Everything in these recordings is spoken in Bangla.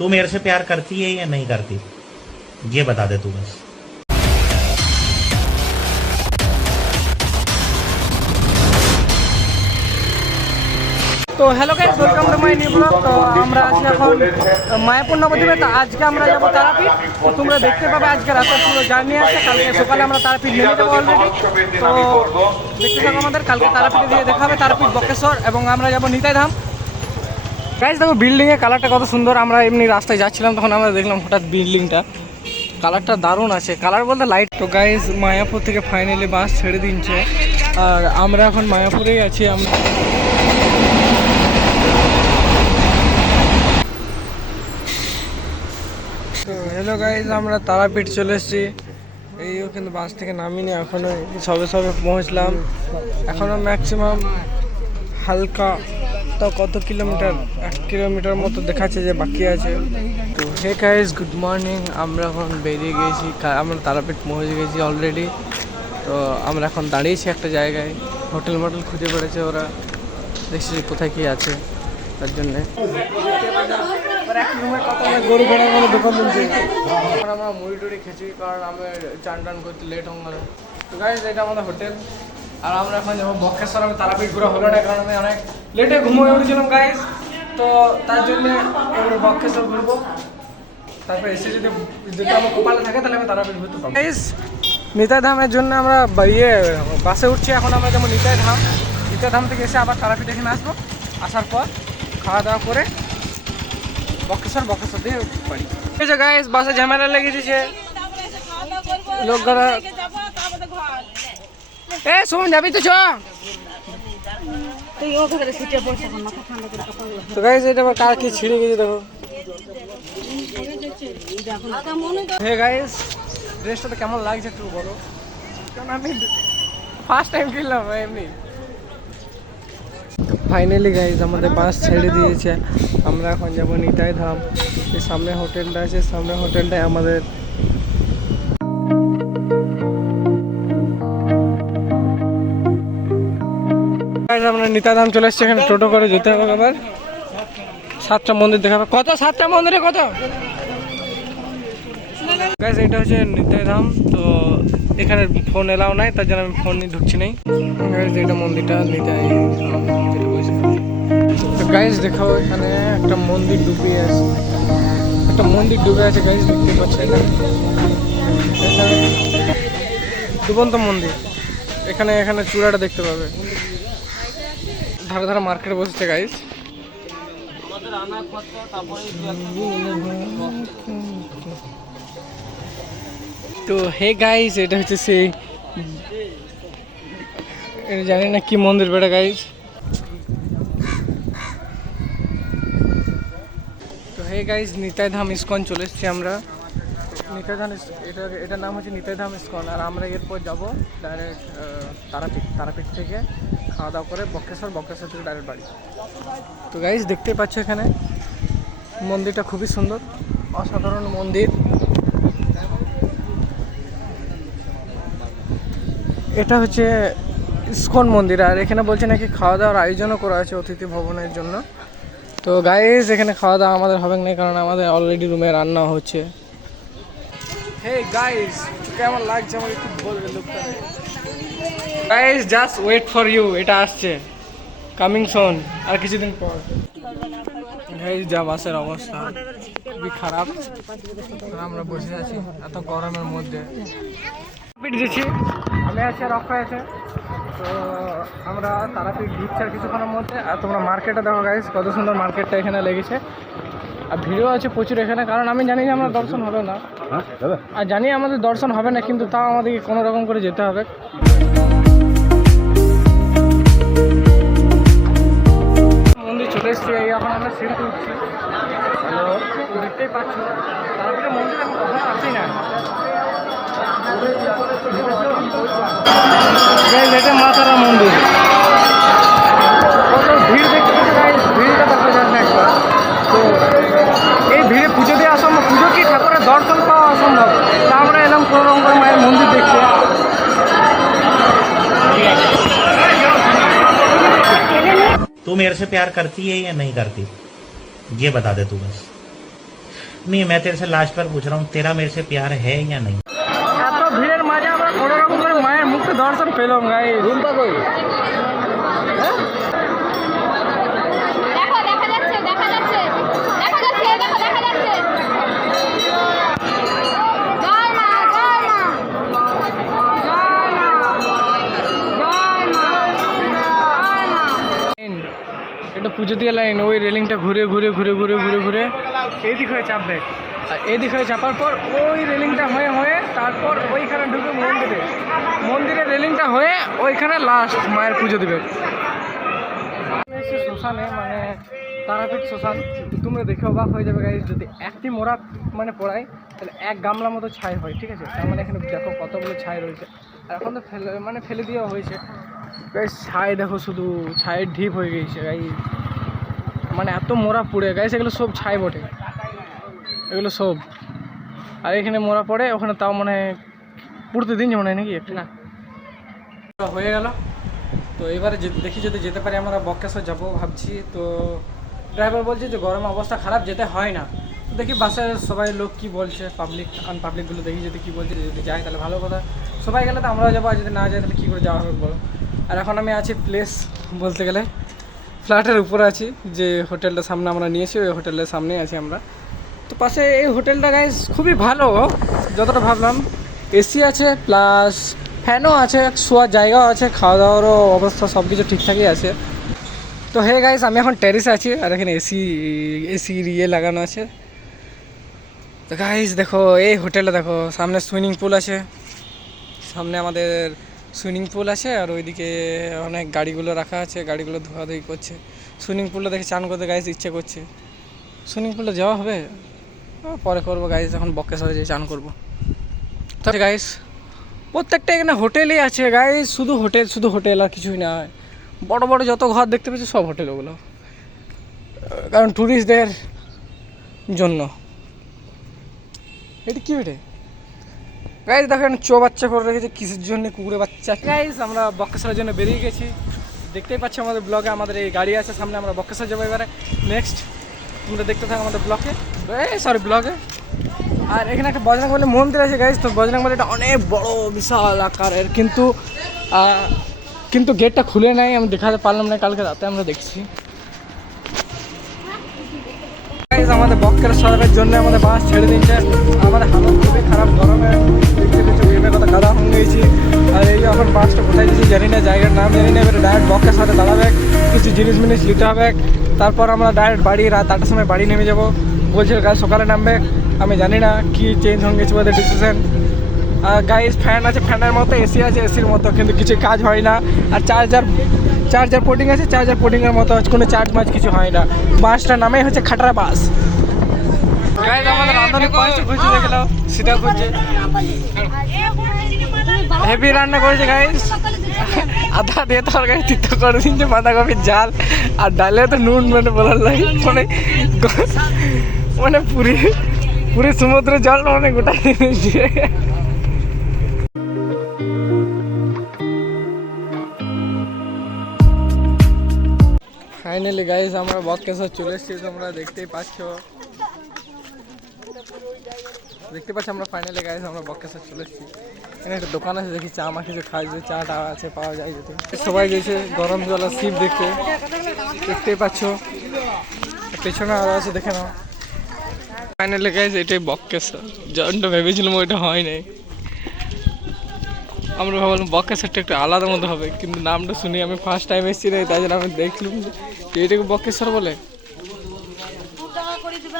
तू मेरे से प्यार करती है या नहीं करती ये बता दे तू बस তো hello guys welcome to my new blog তো আমরা আছি এখন মায়াপুর নবদ্বীপে তো আজকে আমরা যাবো তারাপীঠ তো তোমরা দেখতে পাবে আজকে রাতের পুরো জার্নি আছে কালকে সকালে আমরা তারাপীঠ নেমে যাবো অলরেডি তো দেখতে থাকো আমাদের কালকে তারাপীঠে দিয়ে দেখা হবে তারাপীঠ বক্রেশ্বর এবং আমরা যাবো নিতাই ধাম গাইস দেখো বিল্ডিংয়ের কালারটা কত সুন্দর। আমরা এমনি রাস্তায় যাচ্ছিলাম, তখন আমরা দেখলাম হঠাৎ বিল্ডিংটা কালারটা দারুণ আছে। কালার বলতে লাইট তো গাইজ মায়াপুর থেকে ফাইনালি বাস ছেড়ে দিচ্ছে আর আমরা এখন মায়াপুরেই আছি, আমরা তো হ্যালো গাইজ আমরা তারাপীঠ চলে এসেছি। এইও কিন্তু বাস থেকে নামিনি এখনও সবে সবে পৌঁছলাম। এখনও ম্যাক্সিমাম হালকা তো কত কিলোমিটার? এক কিলোমিটার মতো দেখাচ্ছে যে বাকি আছে। তো হে গাইজ গুড মর্নিং আমরা এখন বেরিয়ে গেছি আমরা তারাপীঠ পৌঁছে গেছি অলরেডি তো আমরা এখন দাঁড়িয়েছি একটা জায়গায়। হোটেল মোটেল খুঁজে পেড়েছে ওরা। দেখছি যে কোথায় কী আছে তার জন্যে। গরু দোকান আমরা মুড়ি টুড়ি খেয়েছি কারণ আমি চান টান করতে লেট হয়ে গেল গাইজ এটা আমাদের হোটেল। আর আমরা এখন যাব বক্ষেশ্বর আমি তারাপীঠ ঘুরে হলো না কারণ আমি অনেক লেটে ঘুমিয়ে উঠেছিলাম গাইজ তো তার জন্য এবারে বক্ষেশ্বর ঘুরবো। তারপর এসে যদি যদি আমার কপালে থাকে তাহলে আমি তারাপীঠ ঘুরতে পারব গাইজ নিতাই ধামের জন্য আমরা ইয়ে বাসে উঠছি। এখন আমরা যাব নিতাই ধাম। নিতাই ধাম থেকে এসে আবার তারাপীঠ এখানে আসব। আসার পর খাওয়া দাওয়া করে বক্রেশ্বর বক্রেশ্বর দিয়ে বাড়ি। ঠিক আছে গাইস বাসে ঝামেলা লেগে দিয়েছে লোকরা এ শোন যাবি তো, চ। এটা কার কি ছিঁড়ে গেছে ড্রেসটা তো কেমন লাগছে ফার্স্ট টাইম কিনলাম এমনি। ফাইনালি গাইজ আমাদের বাস ছেড়ে দিয়েছে। আমরা এখন যাব নিতাই ধাম। সামনে হোটেলটা আছে, সামনে হোটেলটায় আমাদের আমরা নিতাই ধাম চলে এসেছি, এখানে টোটো করে যেতে হবে আবার। সাতটা মন্দির দেখাবে কত? সাতটা মন্দিরে কত? গাইজ এটা হচ্ছে নিতাই ধাম তো এখানে ফোন এলাও নাই, তার জন্য আমি ফোন নিয়ে ঢুকছি নাই। গাইজ এটা মন্দিরটা নিতাই তো গাইজ দেখো এখানে একটা মন্দির ডুবে আছে। একটা মন্দির ডুবে আছে গাইজ দেখতে পাচ্ছি ডুবন্ত মন্দির। এখানে এখানে চূড়াটা দেখতে পাবে। ধারে ধারে মার্কেটে বসেছে গাইজ তো হে গাইজ এটা হচ্ছে সেই জানি না কি মন্দির বেটা গাইজ তো hey guys Nitai Dham ISKCON চলে এসেছি আমরা। নিতাই ধাম ইস- এটা, এটার নাম হচ্ছে নিতাই ধাম ইস্কন। আর আমরা এরপর যাব ডাইরেক্ট তারাপীঠ তারাপীঠ থেকে খাওয়া দাওয়া করে বক্রেশ্বর বক্রেশ্বর থেকে ডাইরেক্ট বাড়ি। তো গাইজ দেখতেই পাচ্ছ এখানে মন্দিরটা খুবই সুন্দর। অসাধারণ মন্দির। এটা হচ্ছে ইস্কন মন্দির। আর এখানে বলছে নাকি খাওয়া দাওয়ার আয়োজনও করা আছে অতিথি ভবনের জন্য। তো গাইজ এখানে খাওয়া দাওয়া আমাদের হবে না, কারণ আমাদের অলরেডি রুমে রান্না হচ্ছে। হে গাইজ কেমন লাগছে আমাকে একটু বলবে লোকটা? Guys just wait for you এটা আসছে। কামিং সোন আর কিছুদিন পর। গাইজ যা, বাসের অবস্থা। খুবই খারাপ। আমরা বসে আছি এত গরমের মধ্যে। দিচ্ছি। আমি আছি আর অক্ষয় আছে। তো আমরা তারাপীঠ ঢুকছি আর কিছুক্ষণের মধ্যে, আর তোমরা মার্কেটে দেখো গাইস কত সুন্দর মার্কেটটা এখানে লেগেছে। আর ভিড়ও আছে প্রচুর এখানে কারণ আমি জানি যে আমার দর্শন হবে না। আর জানি আমাদের দর্শন হবে না কিন্তু তাও আমাদেরকে কোনো রকম করে যেতে হবে। মন্দির চলে এসছি এখন আমরা সিঁড়ি দেখতেই পাচ্ছ তারপরে মন্দির আমি কখনো আসি না। এটা মাতারা মন্দির। কত ভিড় দেখতে ভিড়টা অসম্ভব তা আমরা এলাম কোনো রকম করে মায়ের মন্দির দেখতে तू मेरे से प्यार करती है या नहीं करती ये बता दे तू बस नहीं मैं तेरे से लास्ट बार पूछ रहा हूँ तेरा मेरे से प्यार है या नहीं এত ভিড়ের মাঝে আমরা কোনো রকম করে মায়ের মুখে দর্শন পেলাম গাই রুম্পা কই দেখো দিয়ে লাইন, ওই রেলিংটা ঘুরে ঘুরে ঘুরে ঘুরে ঘুরে ঘুরে এইদিক হয়ে চাপবে। আর এইদিক হয়ে চাপার পর ওই রেলিংটা হয়ে হয়ে তারপর ওইখানে ঢুকে মন্দিরে। মন্দিরের রেলিংটা হয়ে ওইখানে লাস্ট মায়ের পুজো দেবে। শ্মশানে মানে তারাপীঠ শ্মশান, তোমরা দেখে অবাক হয়ে যাবে গাইজ যদি একটি মোড়া মানে পড়ায়, তাহলে এক গামলা মতো ছাই হয়, ঠিক আছে? তার মানে এখানে দেখো কতগুলো ছাই রয়েছে। আর এখন তো ফেলে মানে ফেলে দেওয়া হয়েছে। গাইজ ছাই দেখো শুধু, ছাইয়ের ঢিপ হয়ে গেছে গাই মানে এত মোড়া পুড়ে গাইছে এগুলো সব ছাই বটে। এগুলো সব। আর এখানে মোড়া পড়ে ওখানে তাও মানে পুড়তে দিন যেমন হয় নাকি একটু? না। হয়ে গেল। তো এবারে দেখি যদি যেতে পারি আমরা বক্কেশ্বর যাব ভাবছি। তো ড্রাইভার বলছে যে গরম অবস্থা খারাপ যেতে হয় না। তো দেখি বাসের সবাই লোক কি বলছে পাবলিক আনপাবলিকগুলো দেখি যদি কী বলছে যদি যায় তাহলে ভালো কথা। সবাই গেলে তো আমরাও যাব আর যদি না যাই তাহলে কী করে যাওয়া হবে বলো? আর এখন আমি আছি প্লেস বলতে গেলে। ফ্ল্যাটের উপরে আছি, যে হোটেলটার সামনে আমরা নিয়েছি, ওই হোটেলের সামনেই আছি আমরা। তো পাশে এই হোটেলটা গাইজ খুবই ভালো, যতটা ভাবলাম, এসি আছে প্লাস ফ্যানও আছে, শোয়ার জায়গাও আছে খাওয়া দাওয়ারও অবস্থা সব কিছু ঠিকঠাকই আছে। তো হে গাইজ আমি এখন টেরিসে আছি, আর এখানে এসি এসির ইয়ে লাগানো আছে। তো গাইজ দেখো, এই হোটেলটা দেখো, সামনে সুইমিং পুল আছে। সামনে আমাদের সুইমিং পুল আছে আর ওইদিকে অনেক গাড়িগুলো রাখা আছে, গাড়িগুলো ধোয়াধুয়ি করছে। সুইমিং পুলটা দেখে চান করতে গাইজ ইচ্ছে করছে। সুইমিং পুলে যাওয়া হবে? পরে করব গাইজ এখন বক্কেশ্বরে যেয়ে চান করব। তো গাইজ প্রত্যেকটা এখানে হোটেলই আছে গাইজ শুধু হোটেল শুধু হোটেল আর কিছুই না। বড় বড় যত ঘর দেখতে পেয়েছি সব হোটেল ওগুলো। কারণ ট্যুরিস্টদের জন্য। এটা কি বেটে গাইজ দেখেন চো বাচ্চা করে রেখেছে কিসের জন্য কুকুরে বাচ্চা? গাইজ আমরা বক্কেশ্বরের জন্য বেরিয়ে গেছি। দেখতেই পাচ্ছি আমাদের ব্লগে আমাদের এই গাড়ি আছে, সামনে আমরা বক্কেশ্বর যাব এবারে। নেক্সট তোমরা দেখতে থাকো আমাদের এই সরি ব্লগে আর এখানে একটা বজরং বলে মন্দির আছে গাইজ তো বজরং বলিটা অনেক বড়, বিশাল আকারের, কিন্তু কিন্তু গেটটা খুলে নাই, আমি দেখাতে পারলাম না কালকে রাতে, আমরা দেখছি। বক্কের সরকারের জন্য আমাদের বাস ছেড়ে দিচ্ছে আমাদের হালত খুবই খারাপ, গরমে দেখতে দেখতে ভেবে কথা গাদা হয়ে গেছি। আর এই এখন বাসটা কোথায় দিয়েছি জানি না, জায়গার নাম জানি না, এবারে ডাইরেক্ট বক্কের সাথে দাঁড়াবে। কিছু জিনিস মিনিস নিতে হবে। তারপর আমরা ডাইরেক্ট বাড়ি, রাত আটটার সময় বাড়ি নেমে যাব। বলছে কাল সকালে নামবে। আমি জানি না কি চেঞ্জ হয়ে গেছে ওদের ডিসিশন আর গাইস ফ্যান আছে ফ্যানের মতো এসি আছে এসির মতো, কিন্তু কিছু কাজ হয় না। আর চার্জার চার্জার পোর্টিং আছে চার্জার পোর্টিংয়ের মতো, কোনো চার্জ মার্জ কিছু হয় না। বাসটার নামেই হচ্ছে খাটারা বাস। গাইস আমাদের রাঁধুনি পাঁচ খুঁজে দেখল সেটা খুঁজছে। হেভি রান্না করেছে গাইস আধা দিয়ে তরকারি তিক্ত করে দিচ্ছে বাঁধাকপির জাল আর ডালে তো নুন মানে বলার লাগে মানে মানে পুরি পুরি সমুদ্রের জল মানে গোটা দিয়ে ফাইনালি গাইজ আমরা বক্কেশ্বর চলে এসেছি, তোমরা দেখতেই পাচ্ছ। দেখতে পাচ্ছি আমরা ফাইনালি গাইজ আমরা বক্কেশ্বর চলে এসেছি। এখানে একটা দোকান আছে, দেখি চা মা কিছু খাই যদি চা টা আছে, পাওয়া যায় যদি। সবাই গেছে গরম জল আর শিব দেখতে। দেখতেই পাচ্ছ। পেছনে আরও আছে, দেখে নাও। ফাইনালি গাইজ এটাই বক্কেশ্বর জনটা ভেবেছিলাম ওইটা হয় নাই। আমরা ভাবলাম বক্কেশ্বরটা একটু আলাদা মতো হবে, কিন্তু নামটা শুনি আমি ফার্স্ট টাইম এসেছি রে, তাই জন্য আমি দেখলাম যে, এটাকে বক্কেশ্বর বলে দু টাকা করে দিবে দাদা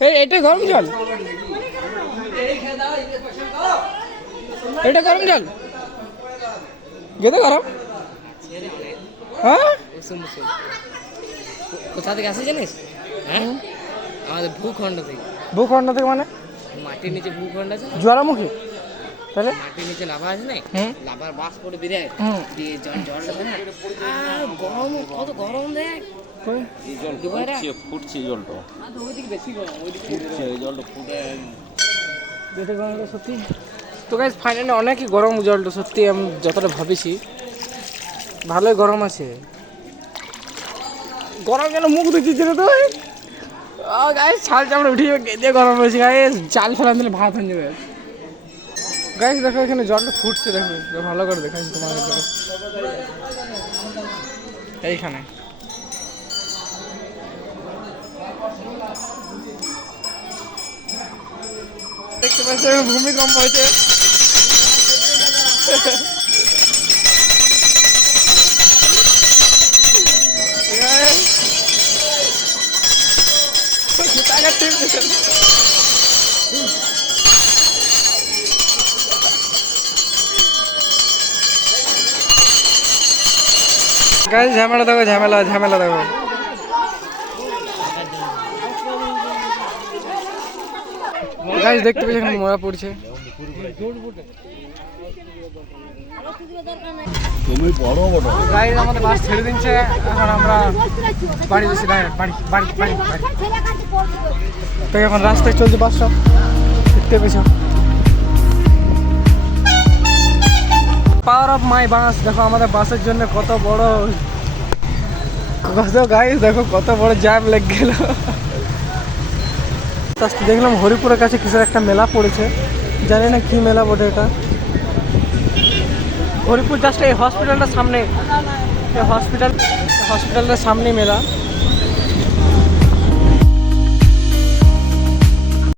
এটা গরম জল। এটা গরম জল। গেতে গরম। হ্যাঁ? কোথা থেকে আসে জানিস? হ্যাঁ? আমাদের ভূখণ্ড থেকে। ভূখণ্ড থেকে মানে? মাটির নিচে ভূখণ্ড আছে? জ্বালামুখী? তাহলে? মাটির নিচে লাভা আছে না? লাভার বাস করে বেরিয়ে হুম। দিয়ে জল না? আর গরম কত গরম ফুটছে জলটা। বেশি গরম ওইদিকে ফুটছে জলটা ফুটে। যেটা গরমটা সত্যি। তো গাইজ ফাইনালি অনেকই গরম জলটা সত্যি আমি যতটা ভাবেছি ভালোই গরম আছে। গরম কেন মুখ দিচ্ছি রে তো গাইজ ছাল চামড়া উঠিয়ে গরম হয়েছে গাইজ চাল ফেলান দিলে ভাত হয়ে যাবে। গাইজ দেখো, এখানে জলটা ফুটছে, দেখো ভালো করে দেখাচ্ছি তোমাদের দেখো এইখানে। দেখতে পাচ্ছ ভূমিকম্প হয়েছে। গাইজ ঝামেলা দেখো ঝামেলা ঝামেলা দেখো গাইজ দেখতে পেয়েছি এখানে মরা পড়ছে। তুমি বড় বড়। গাইজ আমাদের বাস ছেড়ে দিচ্ছে। এখন আমরা বাড়ি যাচ্ছি বাড়ি বাড়ি বাড়ি বাড়ি। তো এখন রাস্তায় চলছে বাস সব দেখতে পেয়েছ। পাওয়ার অফ মাই বাস দেখো আমাদের বাসের জন্য কত বড় কত গাইজ দেখো কত বড় জ্যাম লেগে গেল। দেখলাম হরিপুরের কাছে কিসের একটা মেলা পড়েছে। জানি না কি মেলা বটে এটা। হরিপুর জাস্ট এই হসপিটালটার সামনে। এই হসপিটাল হসপিটালটার সামনে মেলা।